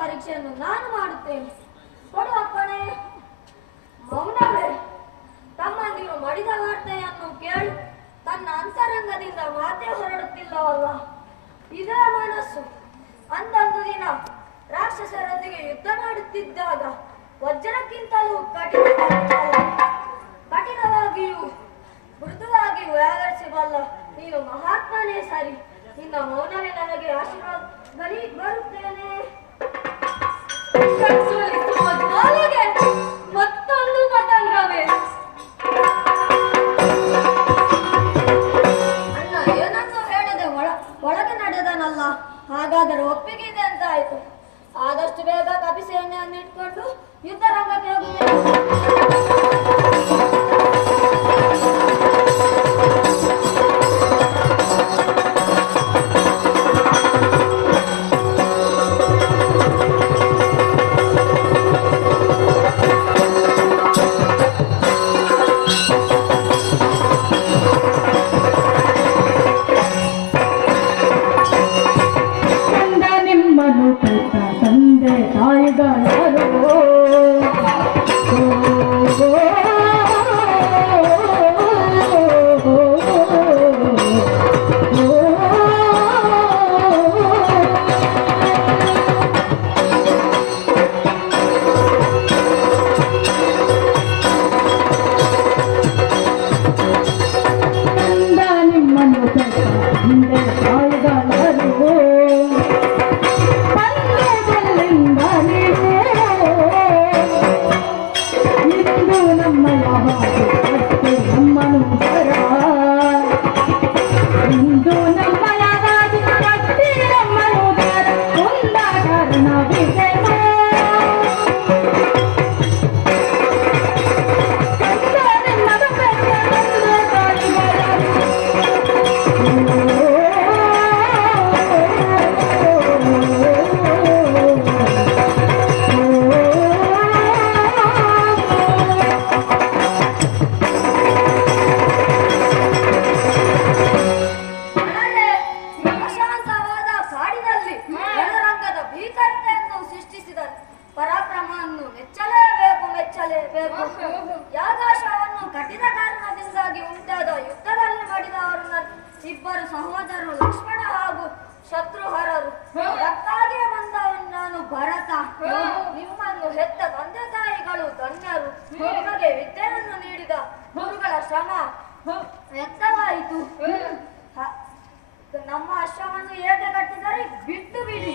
ಪರೀಕ್ಷೆಯನ್ನು ನಾನು ಮಾಡುತ್ತೇನೆ. ಕೊಡು ಅಪ್ಪಣೆ. ಮೌನವೇ ತಮ್ಮಂದಿರು ಮಡಿದ ವಾರ್ತೆಯನ್ನು ಕೇಳಿ ತನ್ನ ಅಂತರಂಗದಿಂದ ಮಾತೇ ಹೊರಡುತ್ತಿಲ್ಲವಲ್ಲ. ಇದೇ ಮನಸ್ಸು ಅಂದೊಂದು ದಿನ ರಾಕ್ಷಸರೊಂದಿಗೆ ಯುದ್ಧ ಮಾಡುತ್ತಿದ್ದಾಗ ವಜ್ರಕ್ಕಿಂತಲೂ ಕಠಿಣವಾಗಿಯೂ ಮೃದುವಾಗಿಯೂ ವ್ಯವಹರಿಸಬಲ್ಲ ನೀನು ಮಹಾತ್ಮನೇ ಸರಿ. ನಿನ್ನ ಮೌನವೇ ನನಗೆ ಆಶೀರ್ವಾದ ಬರುತ್ತೇನೆ. ಮತ್ತೊಂದು ಪತಂಗವೇ? ಅಣ್ಣ ಏನನ್ನೂ ಹೇಳದೆ ಒಳಗೆ ನಡೆದನಲ್ಲ. ಹಾಗಾದರೆ ಒಪ್ಪಿಗೆ ಇದೆ ಅಂತ ಆಯ್ತು. ಆದಷ್ಟು ಬೇಗ ಕಪಿಸೇನೆಯನ್ನು ಇಟ್ಕೊಂಡು ಯುದ್ಧ ರಂಗಕ್ಕೆ ಹೋಗಬೇಕು. ಇಬ್ಬರು ಸಹೋದರರು ಲಕ್ಷ್ಮಣ ಹಾಗೂ ಶತ್ರುಹರರು. ಅದಕ್ಕಾಗಿ ಬಂದವನು ನಾನು ಭರತ. ನಿಮ್ಮನ್ನು ಹೆತ್ತ ತಂದೆ ತಾಯಿಗಳು ಧನ್ಯರು. ನಿಮಗೆ ವಿದ್ಯೆಯನ್ನು ನೀಡಿದ ಗುರುಗಳ ಶ್ರಮ ವ್ಯಕ್ತವಾಯಿತು. ನಮ್ಮ ಅಶ್ವವನ್ನು ಹೇಗೆ ಕಟ್ಟಿದರೆ ಬಿಟ್ಟು ಬಿಡಿ.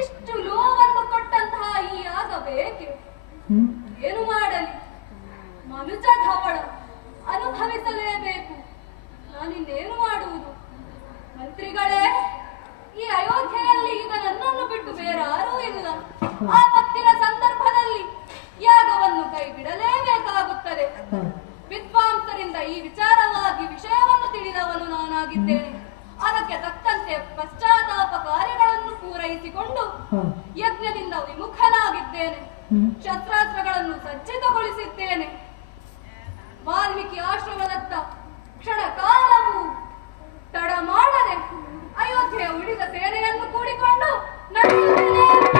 ಇಷ್ಟು ನೋವನ್ನು ಕೊಟ್ಟಂತಹ ಈ ಯಾಗ ಬೇಕೆ? ಏನು ಮಾಡಲಿ, ಮನುಜ ಧವಳ ಅನುಭವಿಸಲೇಬೇಕು. ನಾನಿನ್ನೇನು ಮಾಡುವುದು? ಮಂತ್ರಿಗಳೇ, ಈ ಅಯೋಧ್ಯೆಯಲ್ಲಿ ಈಗ ನನ್ನನ್ನು ಬಿಟ್ಟು ಬೇರಾರೂ ಇಲ್ಲ. ಆಪತ್ತಿನ ಸಂದರ್ಭದಲ್ಲಿ ಯಾಗವನ್ನು ಕೈ ಬಿಡಲೇಬೇಕಾಗುತ್ತದೆ. ವಿದ್ವಾಂಸರಿಂದ ಈ ವಿಚಾರವಾಗಿ ವಿಷಯವನ್ನು ತಿಳಿದವನು ನಾನಾಗಿದ್ದೇನೆ. ಅದಕ್ಕೆ ತಕ್ಕಂತೆ ಪಶ್ಚಾತ್ತಾಪ ಕಾರ್ಯಗಳನ್ನು ಪೂರೈಸಿಕೊಂಡು ಯಜ್ಞದಿಂದ ವಿಮುಖನಾಗಿದ್ದೇನೆ. ಶಸ್ತ್ರಾಸ್ತ್ರಗಳನ್ನು ಸಜ್ಜಿತಗೊಳಿಸಿದ್ದೇನೆ. ವಾಲ್ಮೀಕಿ ಆಶ್ರಮದತ್ತ ಕ್ಷಣ ಕಾಲವು ತಡ ಮಾಡದೆ ಅಯೋಧ್ಯೆಯ ಉಳಿದ ಸೇನೆಯನ್ನು ಕೂಡಿಕೊಂಡು ನಡೆಯುತ್ತೇನೆ.